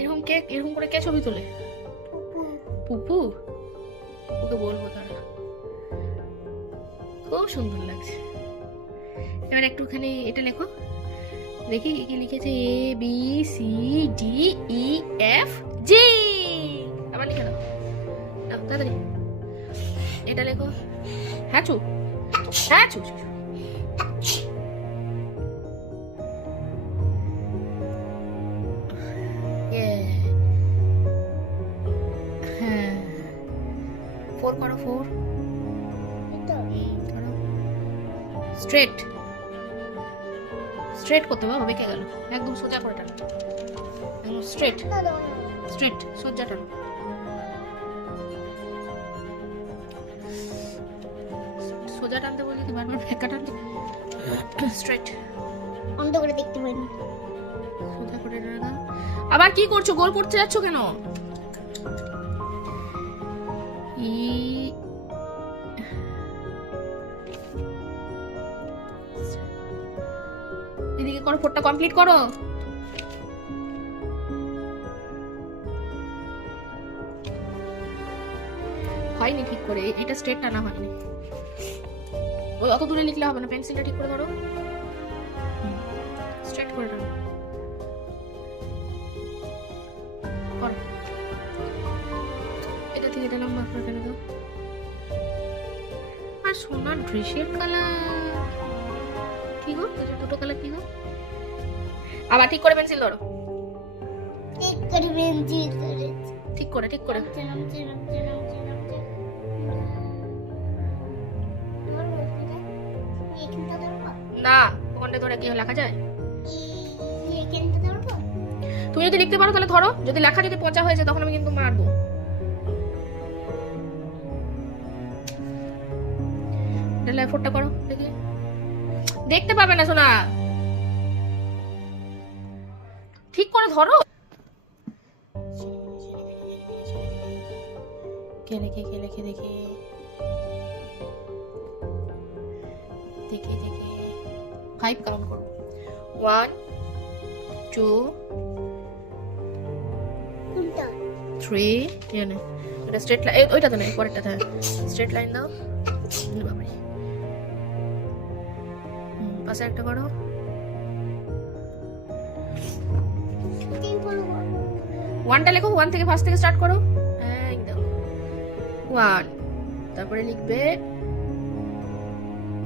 এরকম করে কে ছবি তোলে? পুপু। ওকে বলবো তারা। খুব সুন্দর লাগছে। এবার একটুখানি এটা লেখো দেখি কি লিখেছে। A B C D E F G. আবার লিখে দাও তাড়াতাড়ি। এটা লেখো। হ্যাঁ চু হ্যাঁ চু। হ্যাঁ 4 করো 4। স্ট্রেট করতে বাবা বেঁকে গেল। একদম সোজা করে টানো। একদম স্ট্রেট সোজা টানো। সোজা টানতে বলি কি বারবার বেঁকা টানতে? স্ট্রেট অন্ধ করে দেখতে পাইনি। সোজা করে টানো। আবার কি করছো? গোল করতে যাচ্ছ কেন? এদিকে করো, 4টা কমপ্লিট করো। হয়নি ঠিক করে, এটা স্ট্রেট টানা হয়নি। ওই অত দূরে লিখলে হবে না, পেন্সিলটা ঠিক করে ধরো। স্ট্রেট করে টানো। করো। এটা থেকে এটা লম্বা করে কেন দাও। আর সোনার ড্রেসের কালার কি গো? এটা দুটো কালার কি গো? আবার ঠিক করে পেন্সিল ধরো। ঠিক করে না, ওখানটা ধরে কি লেখা যায়? তুমি যদি লিখতে পারো তাহলে ধরো, যদি লেখা যদি পচা হয়ে যায় তখন আমি কিন্তু মারবো। ফোরটা করো দেখি। দেখতে পাবে না সোনা, ঠিক করে ধরো। কে লেখে দেখে 5 কাউন্ট করো। 1 2 3 এনে এটা স্ট্রেট লাইন। ওইটা তো না, পরেরটা থাকে স্ট্রেট লাইন দাও। বাবা পাশে একটা করো। 1টা লেখো। 1 থেকে ফার্স্ট থেকে স্টার্ট করো। একদম 1, তারপরে লিখবে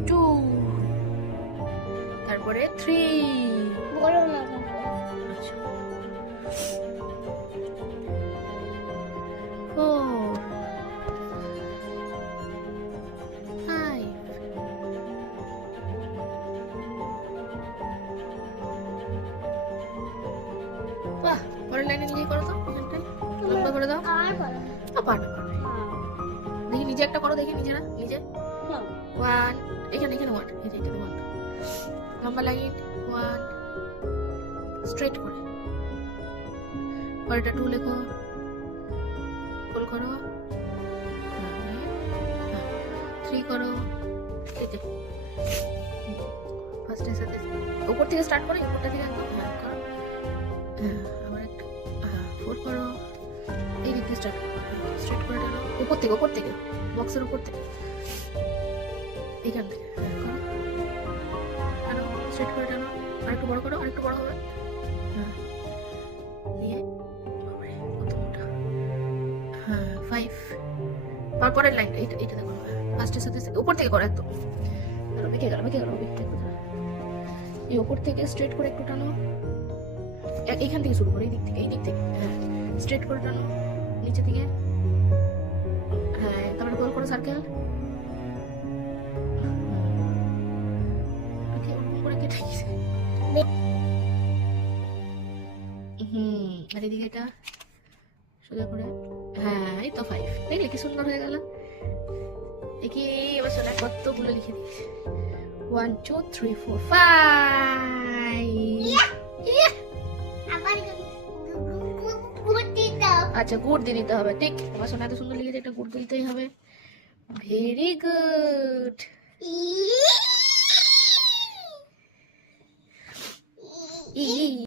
2, তারপরে 3, বড় না 4, 5, বাহ পরের লাইনে নিজে করো তো। এখানটায় লম্বা করে দাও। আর বলো পারবে দেখি নিজে একটা করো দেখি। নিজে 1 এখানে 1 এই যে এটা 1 লম্বা লাইন 1 স্ট্রেট করে। পরেরটা 2 লেখো, গোল করো। 3 করো। এই যে ফার্স্টের সাথে উপর থেকে স্টার্ট করো, উপরটা থেকে একদম করো। আবার একটা 4 করো। এই দিক থেকে স্টার্ট করো, স্ট্রেট করে টানো। উপর থেকে বক্সের উপর থেকে এইখান থেকে করো। টানো স্ট্রেট করে টানো। আরেকটু বড় করো, আরেকটু বড় হবে। নিয়ে কত মোটা। 5 পরের লাইন এটা দেখো। ফার্স্টের সাথে উপর থেকে করো একদম। বেঁকে গেল এই উপর থেকে স্ট্রেট করে একটু টানো। এইখান থেকে শুরু করো, এই দিক থেকে স্ট্রেট করে টানো নিচে থেকে। তারপরে গোল করো সার্কেল। আর এদিকে এটা সোজা করে। এই তো 5 দেখলে কি সুন্দর হয়ে গেল। দেখি এবার সোনা কতগুলো লিখে দিয়েছে। 1 2 3 4 5। আচ্ছা গুড় দিয়ে দিতে হবে। ঠিক, আমার সোনা এত সুন্দর লিখেছে, একটা গুড় দিতেই হবে। Very good.